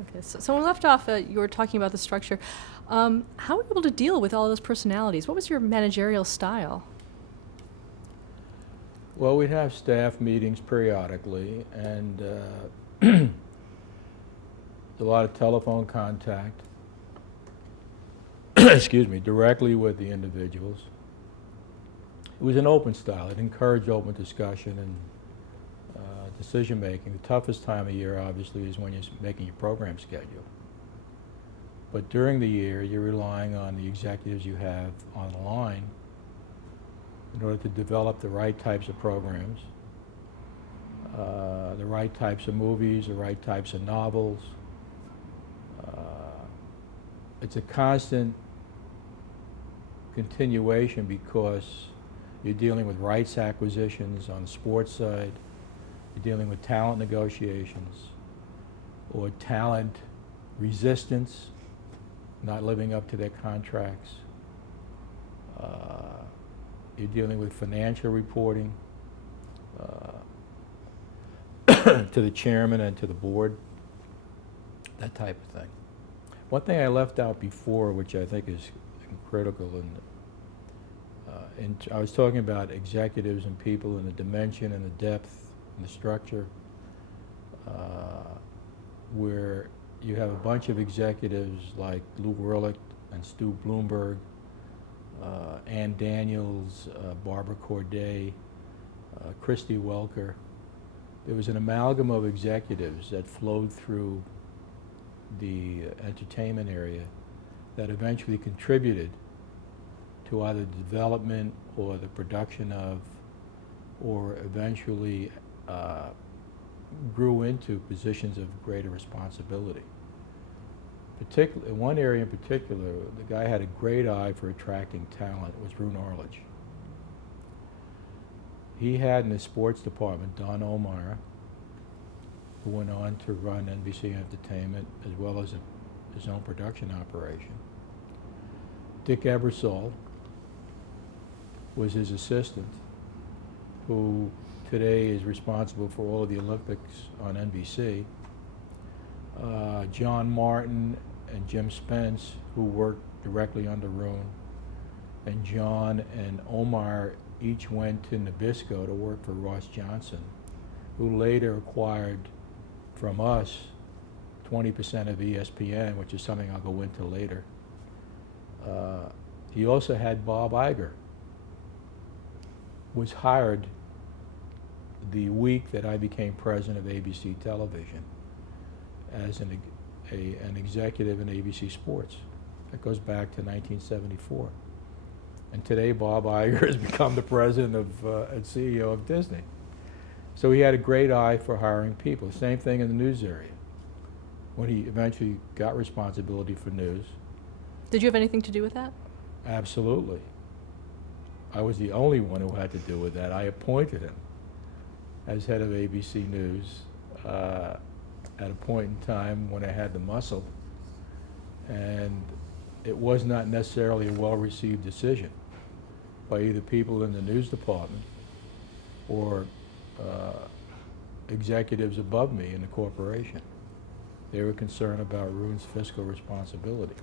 Okay, so when we left off, you were talking about the structure. How were you able to deal with all those personalities? What was your managerial style? Well, we'd have staff meetings periodically, and a lot of telephone contact, excuse me, directly with the individuals. It was an open style. It encouraged open discussion and decision making. The toughest time of year, obviously, is when you're making your program schedule. But during the year, you're relying on the executives you have on the line in order to develop the right types of programs, the right types of movies, the right types of novels. It's a constant continuation because you're dealing with rights acquisitions on the sports side, you're dealing with talent negotiations or talent resistance, not living up to their contracts. You're dealing with financial reporting to the chairman and to the board, that type of thing. One thing I left out before, which I think is critical, and I was talking about executives and people and the dimension and the depth and the structure, where you have a bunch of executives like Lou Ehrlich and Stu Bloomberg, Ann Daniels, Barbara Corday, Christy Welker. There was an amalgam of executives that flowed through the entertainment area that eventually contributed to either the development or the production of, or eventually grew into positions of greater responsibility. In one area in particular, the guy had a great eye for attracting talent. It was Roone Arledge. He had in his sports department Don Omar, who went on to run NBC Entertainment as well as his own production operation. Dick Ebersol was his assistant, who today is responsible for all of the Olympics on NBC. John Martin and Jim Spence, who worked directly under Roone, and John and Omar each went to Nabisco to work for Ross Johnson, who later acquired from us 20% of ESPN, which is something I'll go into later. He also had Bob Iger, was hired the week that I became president of ABC Television as an executive in ABC Sports. That goes back to 1974. And today Bob Iger has become the president of and CEO of Disney. So he had a great eye for hiring people. Same thing in the news area. When he eventually got responsibility for news. Did you have anything to do with that? Absolutely. I was the only one who had to do with that. I appointed him as head of ABC News at a point in time when I had the muscle, and it was not necessarily a well-received decision by either people in the news department or executives above me in the corporation. They were concerned about Roone's fiscal responsibility,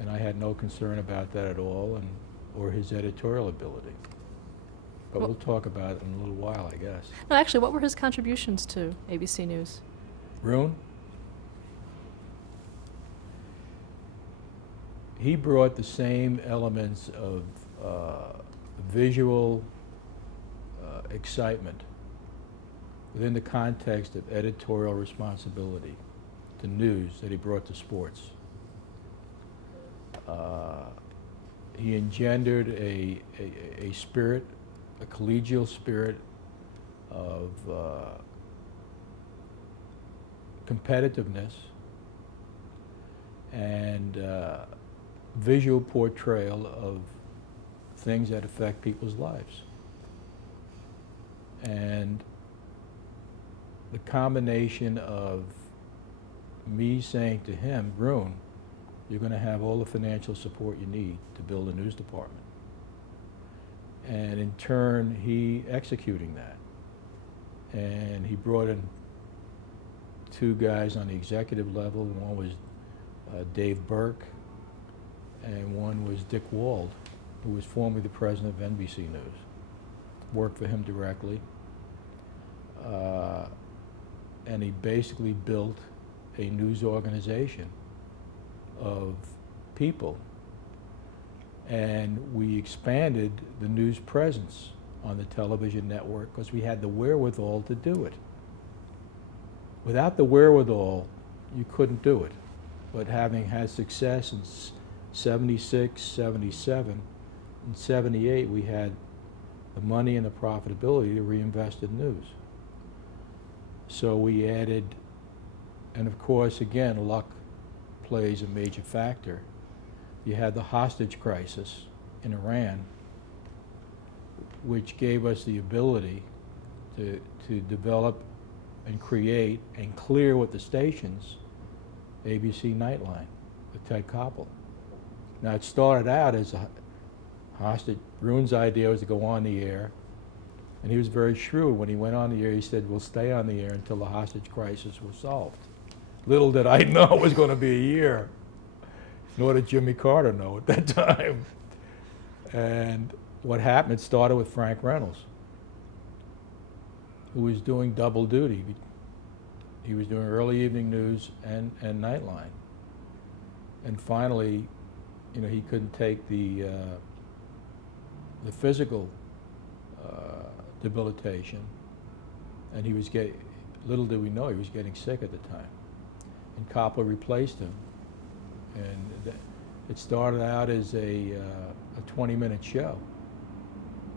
and I had no concern about that at all, or his editorial ability. But we'll talk about it in a little while, I guess. No, actually, what were his contributions to ABC News? Roone? He brought the same elements of visual excitement within the context of editorial responsibility to news that he brought to sports. He engendered a spirit, a collegial spirit of competitiveness and visual portrayal of things that affect people's lives. And the combination of me saying to him, Roone, you're going to have all the financial support you need to build a news department. And in turn, he executing that. And he brought in two guys on the executive level. One was Dave Burke, and one was Dick Wald, who was formerly the president of NBC News. Worked for him directly. And he basically built a news organization of people. And we expanded the news presence on the television network because we had the wherewithal to do it. Without the wherewithal, you couldn't do it. But having had success in 76, 77, and 78, we had the money and the profitability to reinvest in news. So we added, and of course, again, luck plays a major factor. You had the hostage crisis in Iran, which gave us the ability to develop and create and clear with the stations ABC Nightline with Ted Koppel. Now, it started out as a hostage. Rune's idea was to go on the air, and he was very shrewd. When he went on the air, he said, we'll stay on the air until the hostage crisis was solved. Little did I know it was going to be a year, nor did Jimmy Carter know at that time. And what happened, it started with Frank Reynolds, who was doing double duty. He was doing early evening news and Nightline. And finally, you know, he couldn't take the physical debilitation, and he was getting, little did we know, he was getting sick at the time. And Koppel replaced him, and it started out as a 20-minute show,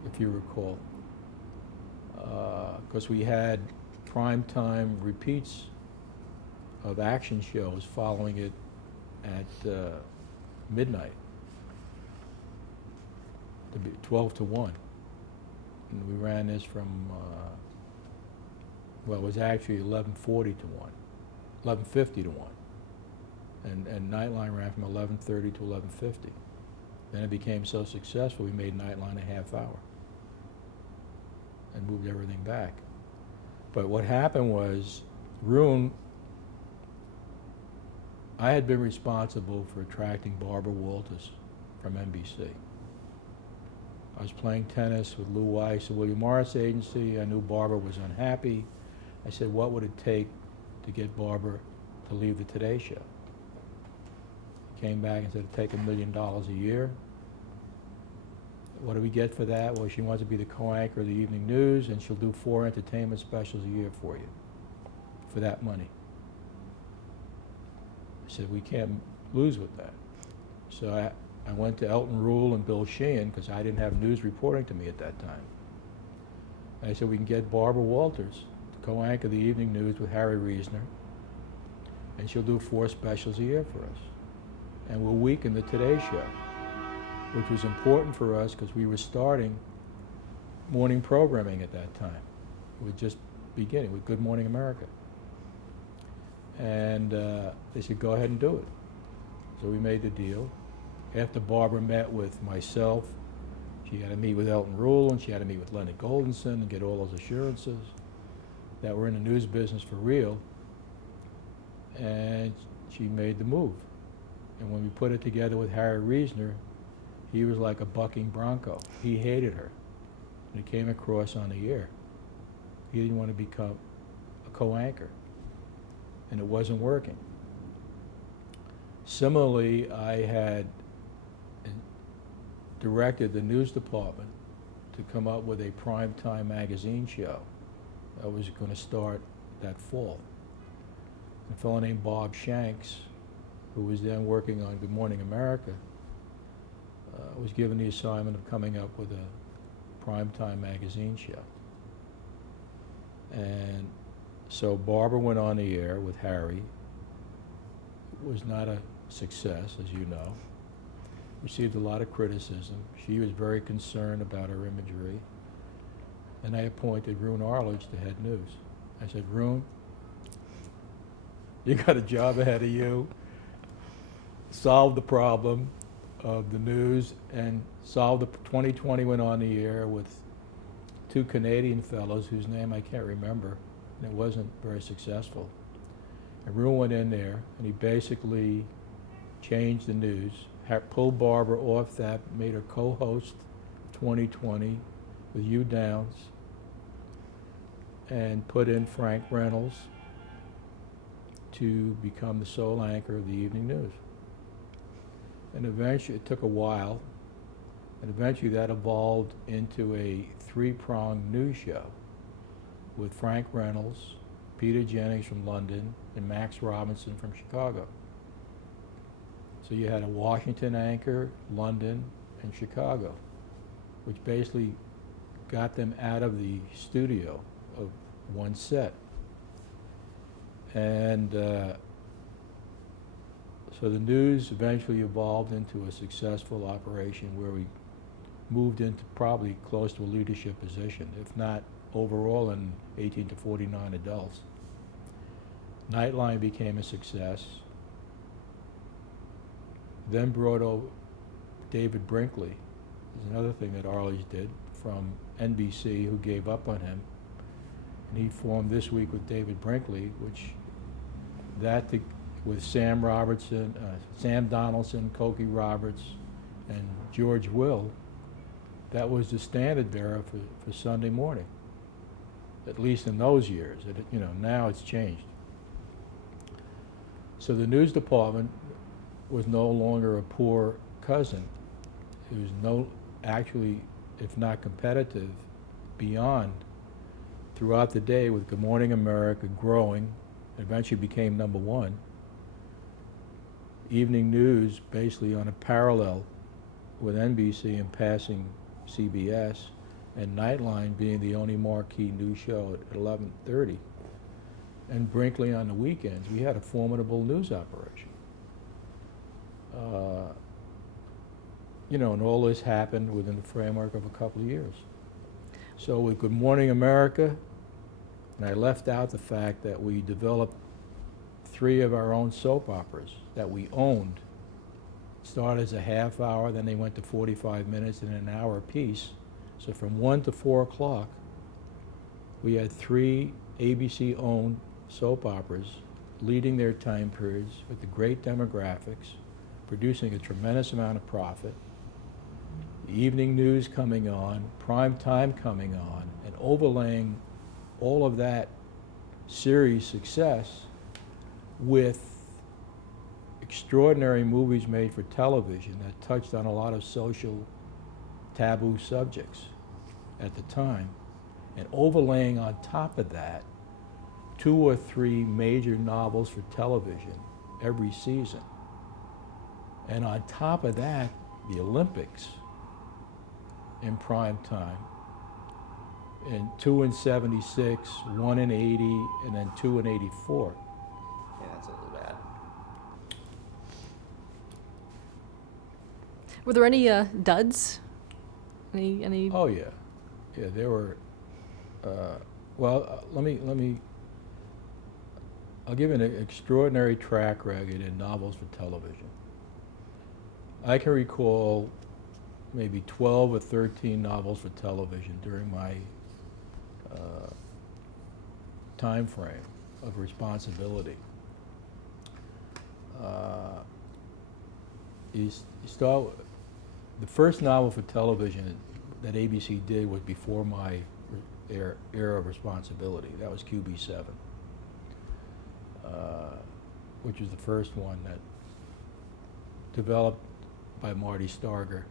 if you recall, because we had primetime repeats of action shows following it at midnight, 12 to 1. And we ran this from, well, it was actually 11:40 to 1, 11:50 to 1. And Nightline ran from 11:30 to 11:50. Then it became so successful, we made Nightline a half hour and moved everything back. But what happened was, Rune, I had been responsible for attracting Barbara Walters from NBC. I was playing tennis with Lou Weiss, the William Morris agency. I knew Barbara was unhappy. I said, what would it take to get Barbara to leave the Today Show? Came back and said, it'd take $1 million a year. What do we get for that? Well, she wants to be the co-anchor of the evening news, and she'll do 4 entertainment specials a year for you, for that money. I said, we can't lose with that. So I went to Elton Rule and Bill Sheehan, because I didn't have news reporting to me at that time. And I said, we can get Barbara Walters to co-anchor the evening news with Harry Reasoner, and she'll do 4 specials a year for us. And we'll weaken the Today Show, which was important for us because we were starting morning programming at that time. It was just beginning with Good Morning America. And they said, go ahead and do it. So we made the deal. After Barbara met with myself, she had to meet with Elton Rule, and she had to meet with Leonard Goldenson and get all those assurances that we're in the news business for real. And she made the move. And when we put it together with Harry Reasoner, he was like a bucking bronco. He hated her. And it came across on the air. He didn't want to become a co-anchor. And it wasn't working. Similarly, I had directed the news department to come up with a primetime magazine show that was going to start that fall. A fellow named Bob Shanks, who was then working on Good Morning America, was given the assignment of coming up with a primetime magazine show. And so Barbara went on the air with Harry. It was not a success, as you know. Received a lot of criticism. She was very concerned about her imagery. And I appointed Rune Arledge to head news. I said, Rune, you got a job ahead of you. Solve the problem of the news, and solve the 2020 went on the air with 2 Canadian fellows whose name I can't remember, and it wasn't very successful. And Ruhl went in there, and he basically changed the news, pulled Barbara off that, made her co-host 2020 with Hugh Downs, and put in Frank Reynolds to become the sole anchor of the evening news. And eventually, it took a while, and eventually that evolved into a three-pronged news show with Frank Reynolds, Peter Jennings from London, and Max Robinson from Chicago. So you had a Washington anchor, London, and Chicago, which basically got them out of the studio of one set. And so the news eventually evolved into a successful operation where we moved into probably close to a leadership position, if not overall in 18 to 49 adults. Nightline became a success. Then brought over David Brinkley, is another thing that Arledge did, from NBC, who gave up on him. And he formed This Week with David Brinkley, which with Sam Robertson, Sam Donaldson, Cokie Roberts, and George Will, that was the standard bearer for Sunday morning, at least in those years. Now it's changed. So the news department was no longer a poor cousin. It was actually, if not competitive, beyond, throughout the day, with Good Morning America growing, eventually became number one. Evening news basically on a parallel with NBC and passing CBS, and Nightline being the only marquee news show at 11:30. And Brinkley on the weekends. We had a formidable news operation. And all this happened within the framework of a couple of years. So with Good Morning America, and I left out the fact that we developed 3 of our own soap operas that we owned. Started as a half hour, then they went to 45 minutes and an hour apiece. So from 1 to 4 o'clock, we had 3 ABC-owned soap operas leading their time periods with the great demographics, producing a tremendous amount of profit, the evening news coming on, prime time coming on, and overlaying all of that series success with extraordinary movies made for television that touched on a lot of social taboo subjects at the time, and overlaying on top of that 2 or 3 major novels for television every season. And on top of that, the Olympics in prime time, and 2 in 76, 1 in 80, and then 2 in 84. Yeah, that's a little bad. Were there any duds? Any? Oh yeah, there were. Let me. I'll give an extraordinary track record in novels for television. I can recall maybe 12 or 13 novels for television during my time frame of responsibility. You start. The first novel for television that ABC did was before my era of responsibility. That was QB7, which was the first one that developed by Marty Starger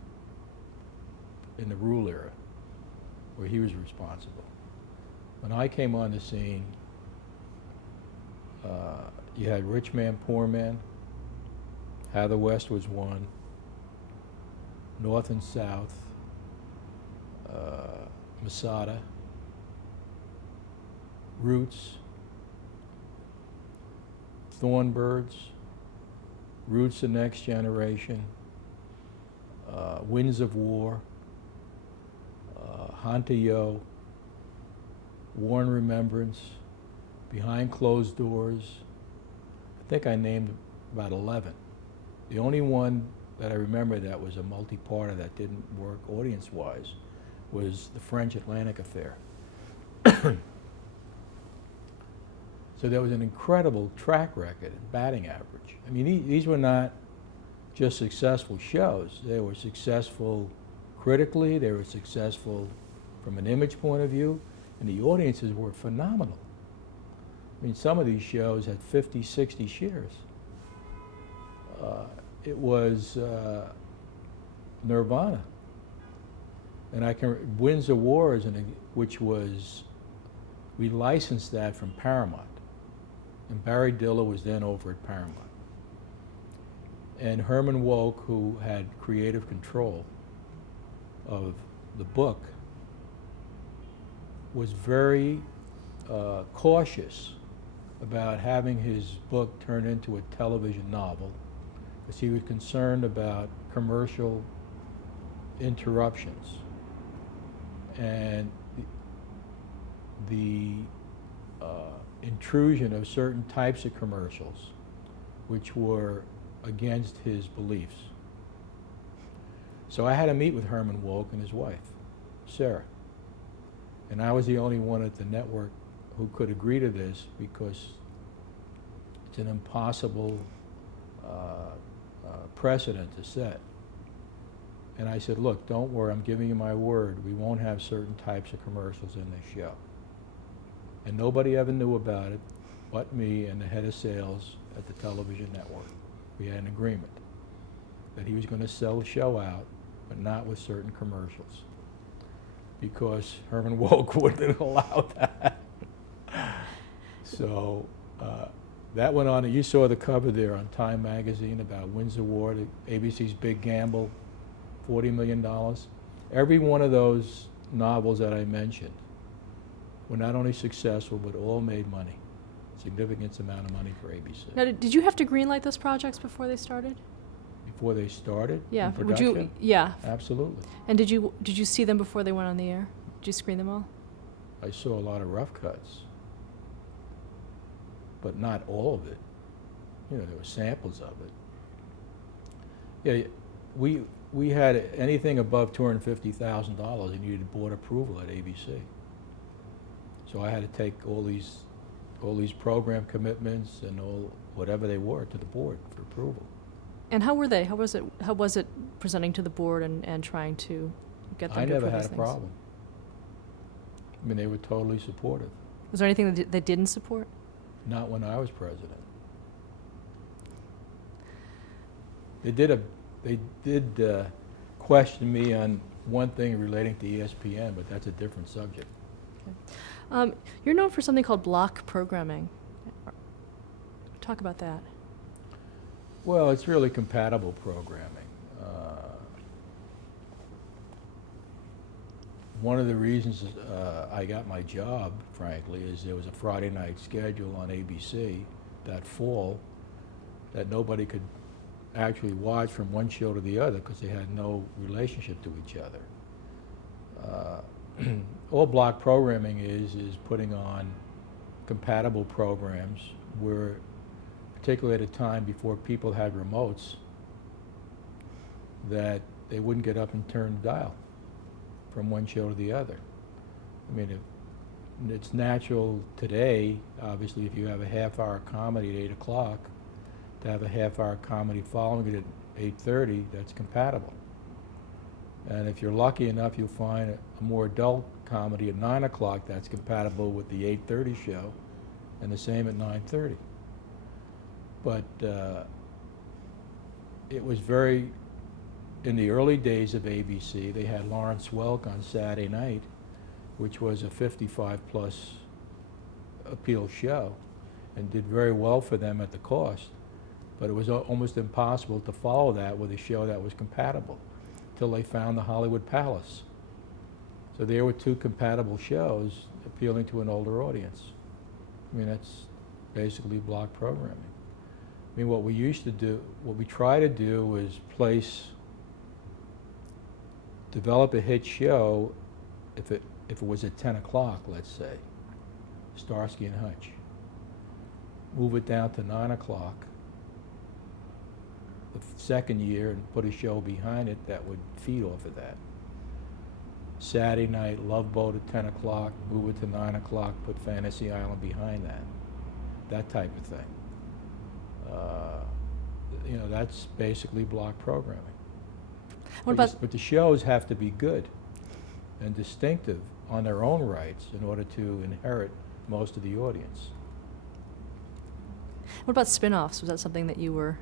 in the Ruhl era, where he was responsible. When I came on the scene, you had Rich Man, Poor Man, How the West Was Won, North and South, Masada, Roots, Thornbirds, Roots: The Next Generation, Winds of War, Hanta Yo, War and Remembrance, Behind Closed Doors. I think I named about 11. The only one that I remember that was a multi-parter that didn't work audience-wise was the French Atlantic Affair. So there was an incredible track record in batting average. I mean, these were not just successful shows. They were successful critically, they were successful from an image point of view, and the audiences were phenomenal. I mean, some of these shows had 50, 60 shares. It was nirvana. And I can, Wins of War, which was, we licensed that from Paramount. And Barry Diller was then over at Paramount. And Herman Wouk, who had creative control of the book, was very cautious about having his book turned into a television novel, because he was concerned about commercial interruptions. And the intrusion of certain types of commercials which were against his beliefs. So I had to meet with Herman Wouk and his wife, Sarah. And I was the only one at the network who could agree to this, because it's an impossible precedent to set. And I said, look, don't worry, I'm giving you my word, we won't have certain types of commercials in this show. And nobody ever knew about it but me and the head of sales at the television network. We had an agreement that he was going to sell the show out, but not with certain commercials, because Herman Wouk wouldn't allow that. So that went on, and you saw the cover there on Time Magazine about Wins Award, ABC's Big Gamble, $40 million. Every one of those novels that I mentioned were not only successful, but all made money, significant amount of money for ABC. Now, did you have to greenlight those projects before they started? Before they started Yeah. in production? Would you? Yeah. Absolutely. And did you see them before they went on the air? Did you screen them all? I saw a lot of rough cuts, but not all of it. You know, there were samples of it. Yeah, we had anything above $250,000, you needed board approval at ABC. So I had to take all these program commitments and whatever they were to the board for approval. And how were they? How was it presenting to the board and trying to get them to approve these things? I never had a problem. I mean, they were totally supportive. Was there anything that they didn't support? Not when I was president. They did question me on one thing relating to ESPN, but that's a different subject. Okay. You're known for something called block programming. Talk about that. Well, it's really compatible programming. One of the reasons I got my job, frankly, is there was a Friday night schedule on ABC that fall that nobody could actually watch from one show to the other because they had no relationship to each other. All block programming is putting on compatible programs where, particularly at a time before people had remotes, that they wouldn't get up and turn the dial from one show to the other. I mean, it's natural today, obviously, if you have a half-hour comedy at 8 o'clock, to have a half-hour comedy following it at 8:30, that's compatible. And if you're lucky enough, you'll find a more adult comedy at 9 o'clock that's compatible with the 8:30 show, and the same at 9:30. But it was very, in the early days of ABC, they had Lawrence Welk on Saturday night, which was a 55-plus appeal show, and did very well for them at the cost. But it was almost impossible to follow that with a show that was compatible, till they found the Hollywood Palace. So there were two compatible shows appealing to an older audience. I mean, that's basically block programming. I mean, what we try to do is develop a hit show if it was at 10 o'clock, let's say, Starsky and Hutch. Move it down to 9 o'clock the second year and put a show behind it that would feed off of that. Saturday night, Love Boat at 10 o'clock, move it to 9 o'clock, put Fantasy Island behind that. that type of thing. That's basically block programming. What But about but the shows have to be good and distinctive on their own rights in order to inherit most of the audience. spin-offs? Was that something that you were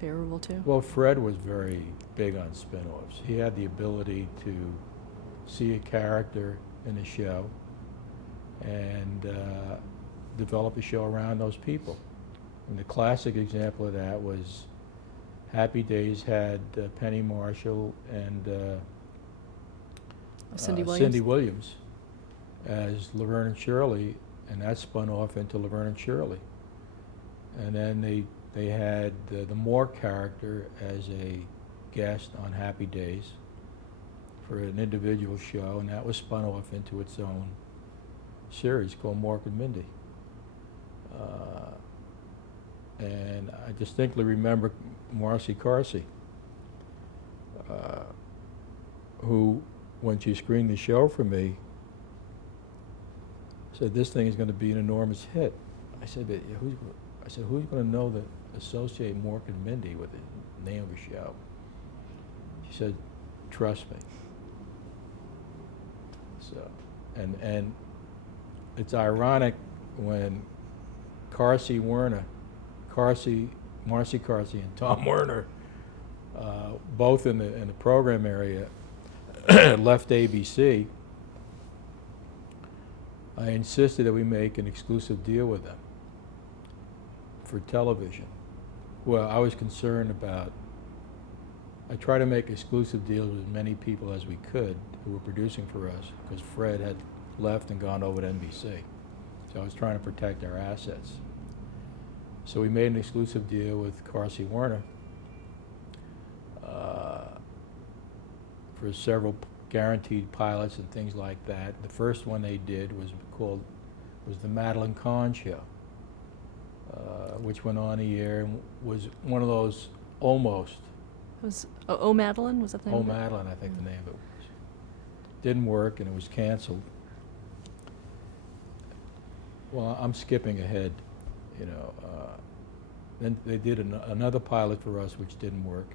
favorable to? Well, Fred was very big on spin-offs. He had the ability to see a character in a show and develop a show around those people. And the classic example of that was Happy Days had Penny Marshall and Cindy Williams? Cindy Williams as Laverne and Shirley, and that spun off into Laverne and Shirley. And then they had the Moore character as a guest on Happy Days for an individual show, and that was spun off into its own series called Mork and Mindy. And I distinctly remember Marcy Carsey, who, when she screened the show for me, said, "This thing is going to be an enormous hit." I said, "Who's going to know that associate Mork and Mindy with the name of a show?" She said, "Trust me." So, and it's ironic when Marcy Carsey and Tom Werner, both in the program area, left ABC. I insisted that we make an exclusive deal with them for television. Well, I was concerned about, I try to make exclusive deals with as many people as we could who were producing for us, because Fred had left and gone over to NBC. So I was trying to protect our assets. So we made an exclusive deal with Carsey Werner for several guaranteed pilots and things like that. The first one they did was the Madeline Kahn Show, which went on the air and was one of those almost. It was O Madeline? Was that the name? Oh, of it? Madeline, I think the name of it was. Didn't work, and it was canceled. Well, I'm skipping ahead, Then they did another pilot for us, which didn't work.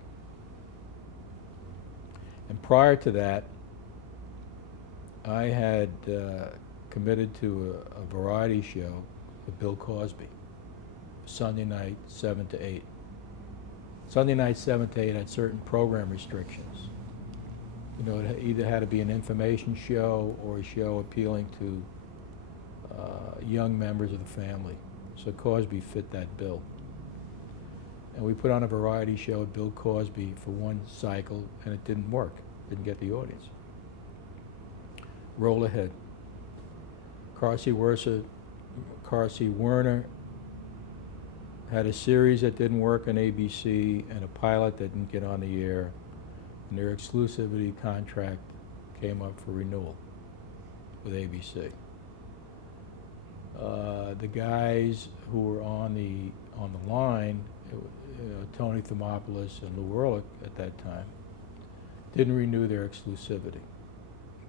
And prior to that, I had committed to a variety show with Bill Cosby, Sunday night, 7 to 8. Sunday night, 7 to 8 had certain program restrictions. It either had to be an information show or a show appealing to young members of the family. So Cosby fit that bill. And we put on a variety show with Bill Cosby for one cycle, and it didn't work. Didn't get the audience. Roll ahead. Carsey Werner had a series that didn't work on ABC and a pilot that didn't get on the air, and their exclusivity contract came up for renewal with ABC. The guys who were on the line, Tony Thermopoulos and Lou Ehrlich at that time, didn't renew their exclusivity.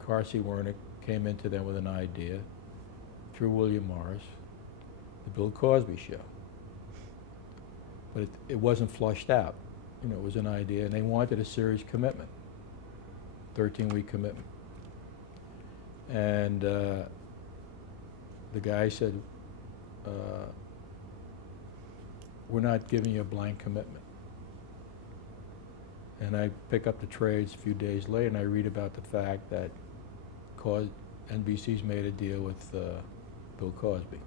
Carsey Werner came into them with an idea through William Morris, the Bill Cosby Show. But it wasn't flushed out. It was an idea, and they wanted a series commitment, 13-week commitment. And the guy said, "We're not giving you a blank commitment." And I pick up the trades a few days later, and I read about the fact that NBC's made a deal with Bill Cosby,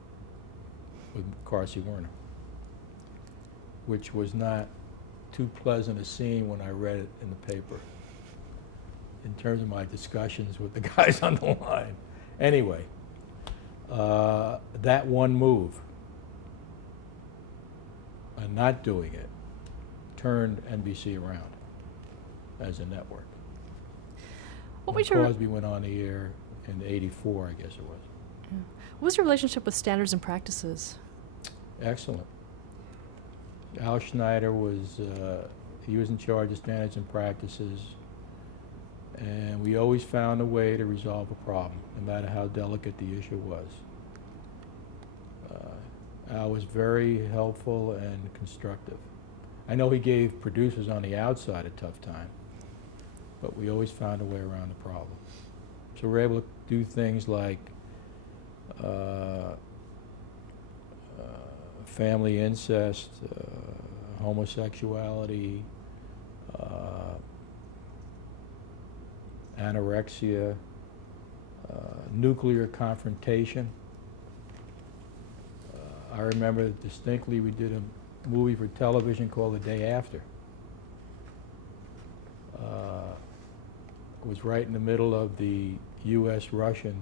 with Carsey Werner, which was not too pleasant a scene when I read it in the paper, in terms of my discussions with the guys on the line. Anyway, that one move, and not doing it, turned NBC around as a network. What was your Cosby went on the air in '84, I guess it was. Yeah. What was your relationship with standards and practices? Excellent. Al Schneider was, he was in charge of standards and practices, and we always found a way to resolve a problem, no matter how delicate the issue was. Was very helpful and constructive. I know he gave producers on the outside a tough time, but we always found a way around the problem. So we're able to do things like family incest, homosexuality, anorexia, nuclear confrontation. I remember distinctly we did a movie for television called The Day After. It was right in the middle of the U.S.-Russian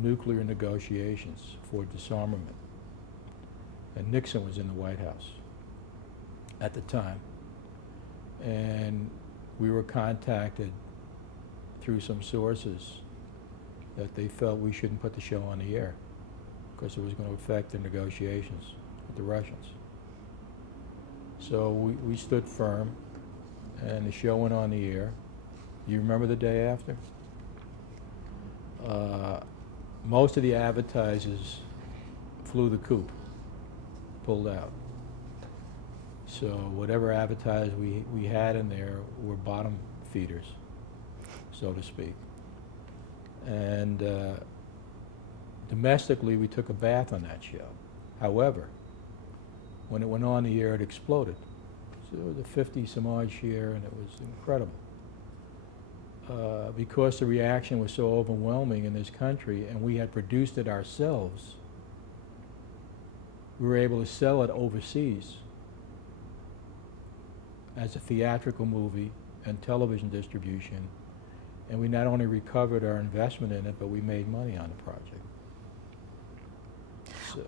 nuclear negotiations for disarmament. And Nixon was in the White House at the time. And we were contacted through some sources that they felt we shouldn't put the show on the air because it was going to affect the negotiations with the Russians. So we stood firm, and the show went on the air. You remember The Day After? Most of the advertisers flew the coop, pulled out. So whatever advertisers we had in there were bottom feeders, so to speak. And domestically, we took a bath on that show. However, when it went on the air, it exploded. So it was a 50-some-odd share, and it was incredible. Because the reaction was so overwhelming in this country, and we had produced it ourselves, we were able to sell it overseas as a theatrical movie and television distribution, and we not only recovered our investment in it, but we made money on the project. So,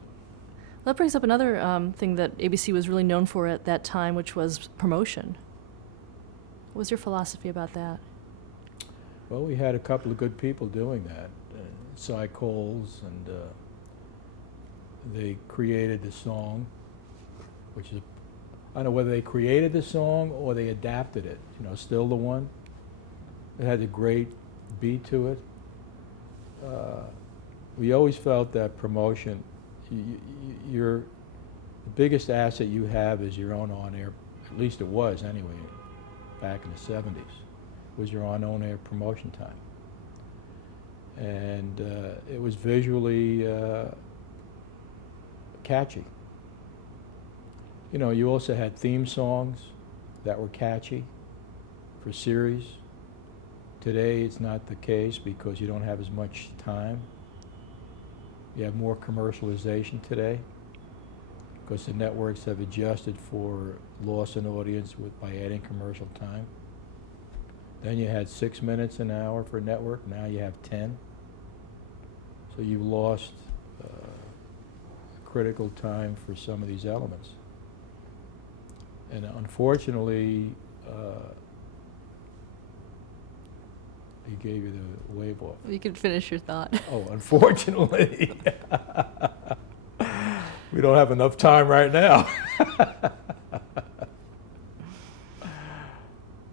That brings up another thing that ABC was really known for at that time, which was promotion. What was your philosophy about that? well, we had a couple of good people doing that. Cy Coles, and they created the song, which is, I don't know whether they created the song or they adapted it, you know, Still the One. It had a great beat to it. We always felt that promotion, the biggest asset you have is your own on-air, at least it was anyway, back in the 70s, was your on-air promotion time. And it was visually catchy. You know, you also had theme songs that were catchy for series. Today it's not the case because you don't have as much time. You have more commercialization today because the networks have adjusted for loss in audience by adding commercial time. Then you had 6 minutes an hour for a network, now you have 10. So you've lost critical time for some of these elements. And unfortunately, he gave you the wave off. You can finish your thought. Oh, unfortunately. We don't have enough time right now.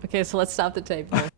Okay, so let's stop the tape there.